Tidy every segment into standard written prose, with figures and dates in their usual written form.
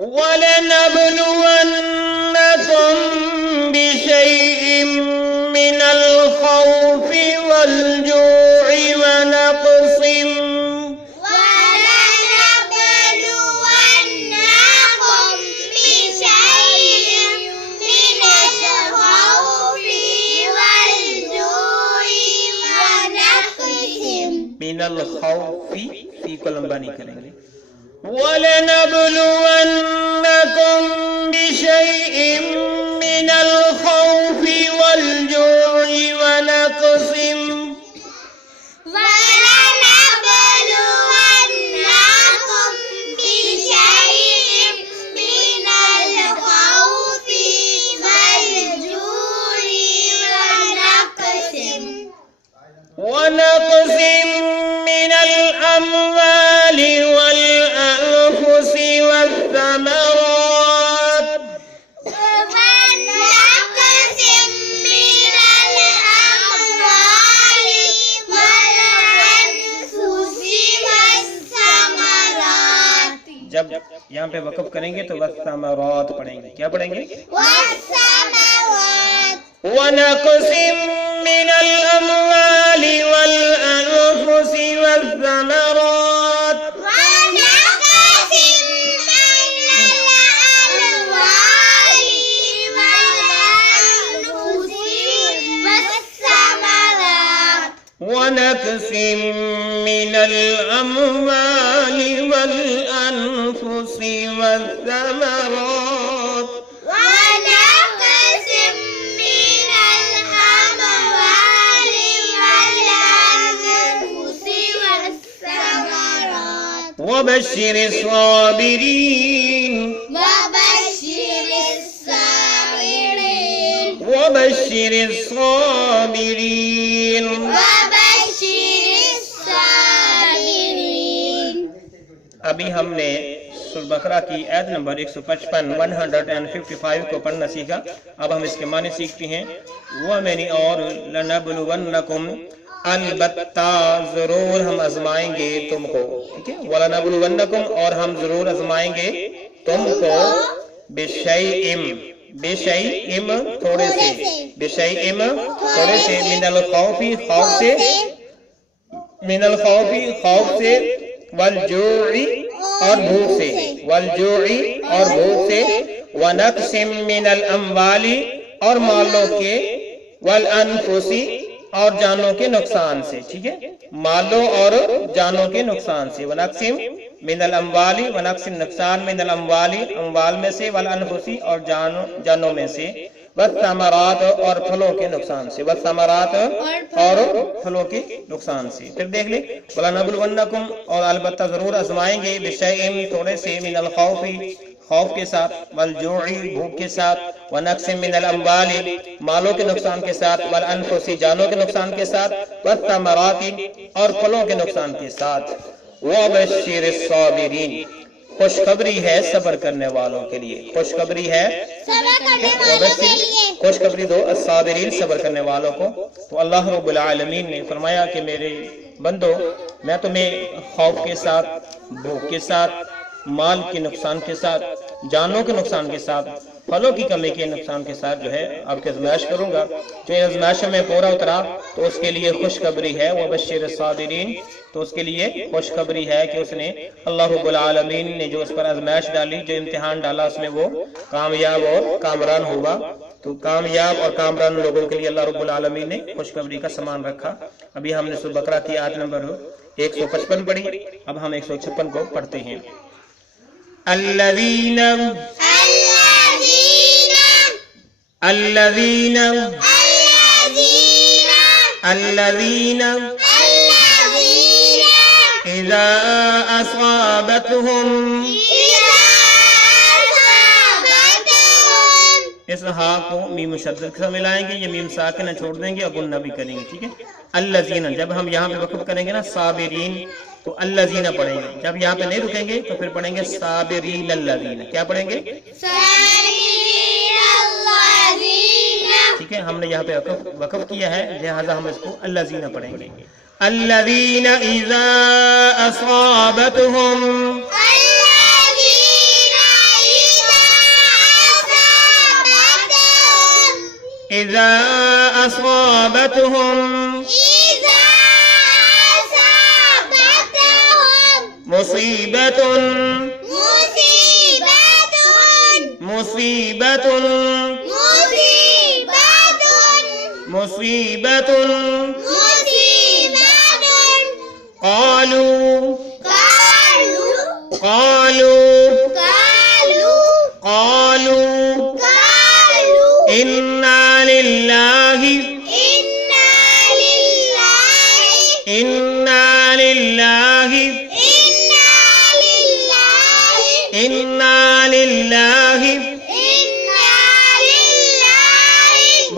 ولنبلون الخوف، فی کو لمبا نہیں کریں گے. وَلَنَبْلُوَنَّكُمْ بِشَيْءٍ مِّنَ الْخَوْفِ وَالْجُوعِ وَنَقْصٍ من الأموال والأنفس والثمرات جب یہاں پہ وقف کریں گے تو والثمرات پڑھیں گے. کیا پڑھیں گے؟ وَنَقْصٍ مِّنَ الْأَمْوَالِ وَالْأَنفُسِ وَالثَّمَرَاتِ ونقص من الأموال والأنفس والثمرات وبشر الصابرين وبشر الصابرين. ابھی ہم نے سورۃ بقرہ کی آیت نمبر 155 کو پڑھنا سیکھا. اب ہم اس کے معنی سیکھتے ہیں. وَمَنِ اور لَنَبْلُوَنَّكُمْ البتہ ضرور ہم آزمائیں گے تم کو. ٹھیک ہے. وَلَنَبْلُوَنَّكُمْ اور ہم ضرور آزمائیں گے تم کو بِشَيْءٍ تھوڑے سے تھوڑے سے من الخوف خوف سے والجوع اور بھوک سے ونقص من الاموال اور مالوں کے والانفس اور جانوں کے نقصان سے. ٹھیک ہے. مالوں اور جانوں کے نقصان سے. ونقص من الاموال ونقص نقصان من الاموال اموال میں سے والانفس اور جانوں میں سے والثمرات اور پھلوں کے نقصان سے. والثمرات اور پھلوں کے نقصان سے. پھر دیکھ لیں. وَلَنَبْلُوَنَّكُمْ اور البتہ ضرور آزمائیں گے بِشَيْءٍ تھوڑے سے من الخوف خوف کے ساتھ والجوع بھوک کے ساتھ ونقص من الاموال مالوں کے نقصان کے ساتھ والانفس جانوں کے نقصان کے ساتھ والثمرات اور پھلوں کے نقصان کے ساتھ. وَبَشِّرِ الصَّابِرِينَ خوشخبری ہے صبر کرنے والوں کے لیے. خوشخبری ہے خوشخبری دو الصابرین صبر کرنے والوں کو. تو اللہ رب العالمین نے فرمایا کہ میرے بندو میں تمہیں خوف کے ساتھ بھوک کے ساتھ مال کے نقصان کے ساتھ جانوں کے نقصان کے ساتھ پھلوں کی کمی کے نقصان کے ساتھ جو ہے آپ کی آزمائش کروں گا. جو آزمائش میں پورا اترا تو اس کے لیے خوشخبری ہے. وبشر الصابرین تو اس کے لیے خوشخبری ہے کہ اس نے اللہ رب العالمین نے جو اس پر آزمائش ڈالی جو امتحان ڈالا اس میں وہ کامیاب اور کامران ہوا. تو کامیاب اور کامران لوگوں کے لیے اللہ رب العالمین نے خوشخبری کا سامان رکھا. ابھی ہم نے سورۃ بقرہ کی آیت نمبر 155 پڑھی. اب ہم 156 کو پڑھتے ہیں. الذین اذا اصابتهم اس ہا کو میم مشدد سے ملائیں گے. یہ میم ساکنہ چھوڑ دیں گے اور غنہ بھی کریں گے. ٹھیک ہے. الذین جب ہم یہاں پہ وقف کریں گے نا صابرین تو الذین پڑھیں گے. جب یہاں پہ نہیں رکیں گے تو پھر پڑھیں گے صابرین الذین. کیا پڑھیں گے؟ ٹھیک ہے. ہم نے یہاں پہ وقف کیا ہے لہذا ہم اس کو الذین پڑھیں گے. الذین اذا اصابتهم مصیبت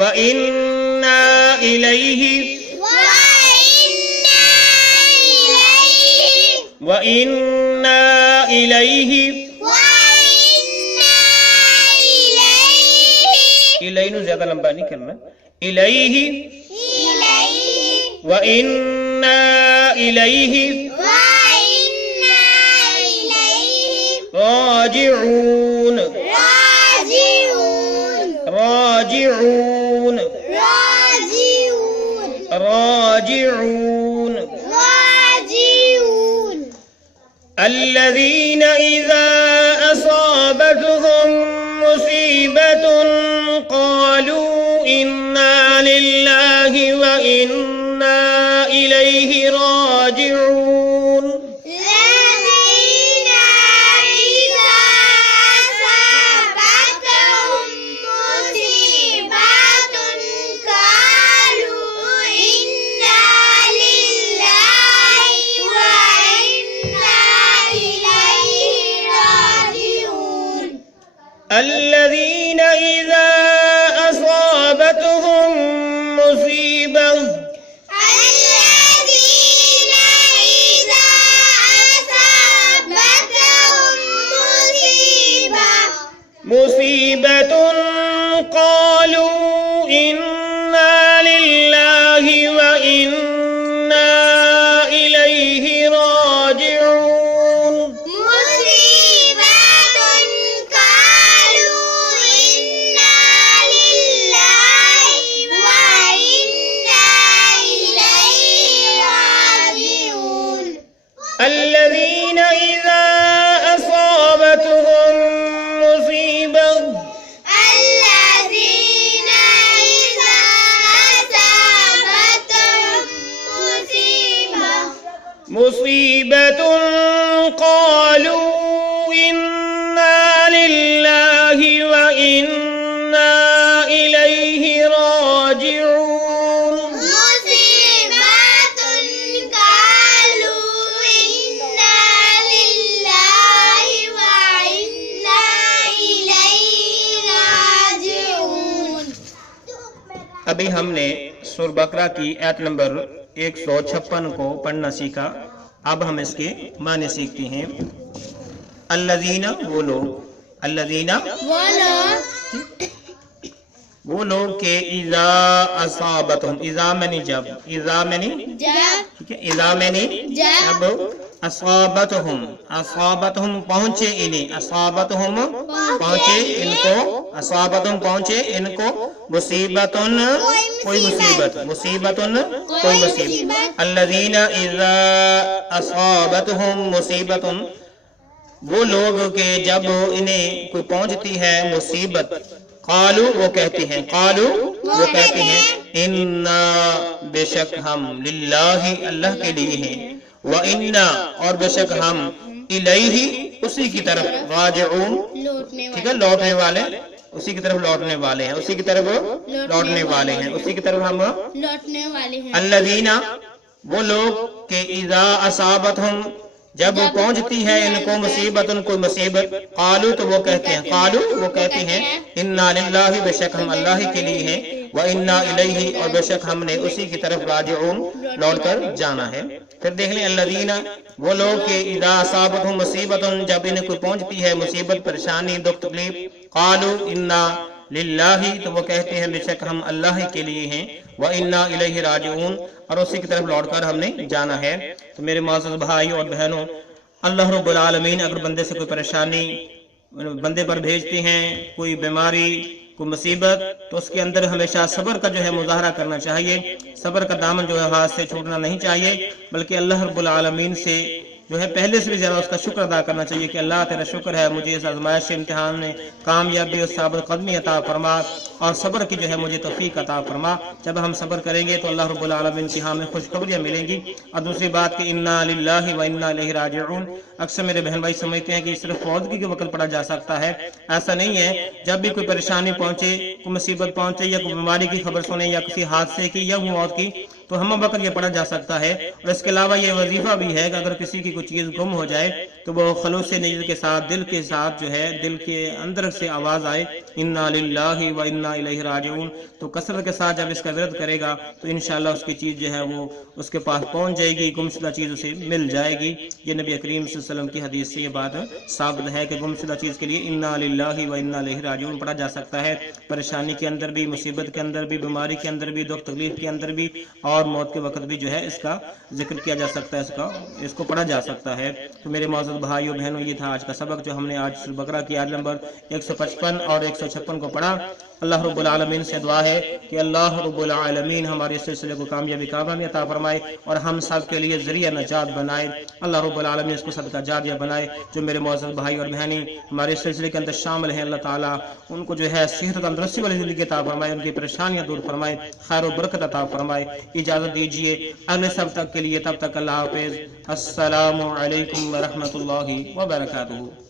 وَإِنَّا إِلَيْهِ وَإِنَّا إِلَيْهِ إِلَيْنُ زیادہ لمبا نہیں کرنا إِلَيْهِ وَإِنَّا إِلَيْهِ راجعون راجعون راجعون الذين إذا أصابتهم مصيبة قالوا إنا لله وإنا إليه راجعون الذين إذا أصابتهم مصيبة قالوا إنا لله وإنا إليه راجعون الذين إذا أصابتهم مصيبة قالوا إنا لله وإنا إليه راجعون ابھی ہم نے سورہ بقرہ کی آیت نمبر 156 کو پڑھنا سیکھا. اب ہم اس کے معنی سیکھتے ہیں. الذین وہ لوگ کہ اذا اصابتہم اذا میں نہیں جب جب اصابتہم پہنچے ان کو مصیبتن کوئی مصیبت الذین اذا اصابتہم مصیبتن وہ لوگ کہ جب انہیں کوئی پہنچتی ہے مصیبت قالو وہ کہتے ہیں انا بے شک ہم للہ اللہ کے لیے ہیں وَإِنَّا اور بے شک ہم الیہ اسی کی طرف راجعون ٹھیک ہے لوٹنے والے اسی کی طرف لوٹنے والے ہیں اسی کی طرف ہم لوٹنے والے ہیں. الذین وہ لوگ کہ اذا اصابتہم جب پہنچتی ہے ان کو مصیبت کوئی مصیبت قالو تو وہ کہتے ہیں انا للہ بے شک ہم اللہ کے لیے ہیں وَإِنَّا إِلَيْهِ اور بے شک ہم نے اسی کی طرف راجعون لوٹ کر جانا ہے. پھر دیکھ لیں الذین وہ لوگ کہ اذا اصابتہم مصیبت جب انہیں کوئی پہنچتی ہے مصیبت پریشانی دکھ تکلیف قالو انا للہ تو وہ کہتے ہیں بے شک ہم اللہ کے لیے ہیں وَإِنَّا إِلَيْهِ راجعون اور اسی کی طرف لوٹ کر ہم نے جانا ہے. تو میرے معزز بھائی اور بہنوں اللہ رب العالمین اگر بندے سے کوئی پریشانی بندے پر بھیجتے ہیں کوئی بیماری کوئی مصیبت تو اس کے اندر ہمیشہ صبر کا جو ہے مظاہرہ کرنا چاہیے. صبر کا دامن جو ہے ہاتھ سے چھوڑنا نہیں چاہیے بلکہ اللہ رب العالمین سے جو ہے پہلے سے بھی زیادہ اس کا شکر ادا کرنا چاہیے کہ اللہ تیرا شکر ہے مجھے اس آزمائش امتحان میں کامیابی اور ثابت قدمی عطا فرما اور صبر کی جو ہے مجھے توفیق عطا فرما. جب ہم صبر کریں گے تو اللہ رب العالمین کی ہمیں خوشخبریاں ملیں گی. اور دوسری بات کہ انا للہ و انا الیہ راجعون اکثر میرے بہن بھائی سمجھتے ہیں کہ صرف فوتگی کے وقت پڑھا جا سکتا ہے. ایسا نہیں ہے. جب بھی کوئی پریشانی پہنچے کوئی مصیبت پہنچے یا کوئی بیماری کی خبر سنیں یا کسی حادثے کی یا موت کی تو ہم وقت یہ پڑھا جا سکتا ہے۔ اور اس کے علاوہ یہ وظیفہ بھی ہے کہ اگر کسی کی کوئی چیز گم ہو جائے تو وہ خلوص نیت کے ساتھ دل کے ساتھ جو ہے دل کے اندر سے آواز آئے انا للہ و انا الیہ راجعون، تو کثرت کے ساتھ جب اس کا ورد کرے گا تو انشاءاللہ اس کی چیز جو ہے وہ اس کے پاس پہنچ جائے گی، گمشدہ چیز اسے مل جائے گی۔ یہ نبی کریم صلی اللہ علیہ وسلم کی حدیث سے یہ بات ثابت ہے کہ گمشدہ چیز کے لیے انا للہ و انا الیہ راجعون پڑھا جا سکتا ہے۔ پریشانی کے اندر بھی، مصیبت کے اندر بھی، بیماری کے اندر بھی، دکھ تکلیف کے اندر بھی، اور موت کے وقت بھی جو ہے اس کا ذکر کیا جا سکتا ہے، اس کو پڑھا جا سکتا ہے۔ تو میرے معزز بھائیو بہنوں، یہ تھا آج کا سبق جو ہم نے آج سورۃ البقرہ کی آیت نمبر 155 اور 156 کو پڑھا۔ اللہ رب العالمین سے دعا ہے کہ اللہ رب العالمین ہمارے سلسلے کو کامیابی عطا فرمائے اور ہم سب کے لیے ذریعہ نجات بنائے۔ اللہ رب العالمین اس کو صدقہ جاریہ بنائے۔ جو میرے معزز بھائی اور بہنیں ہمارے سلسلے کے اندر شامل ہیں، اللہ تعالیٰ ان کو جو ہے صحت و تندرستی والی زندگی عطا فرمائے، ان کی پریشانیاں دور فرمائے، خیر و برکت عطا فرمائے۔ اجازت دیجیے اگلے سب تک کے لیے، تب تک اللہ حافظ۔ السلام علیکم ورحمۃ اللہ وبرکاتہ۔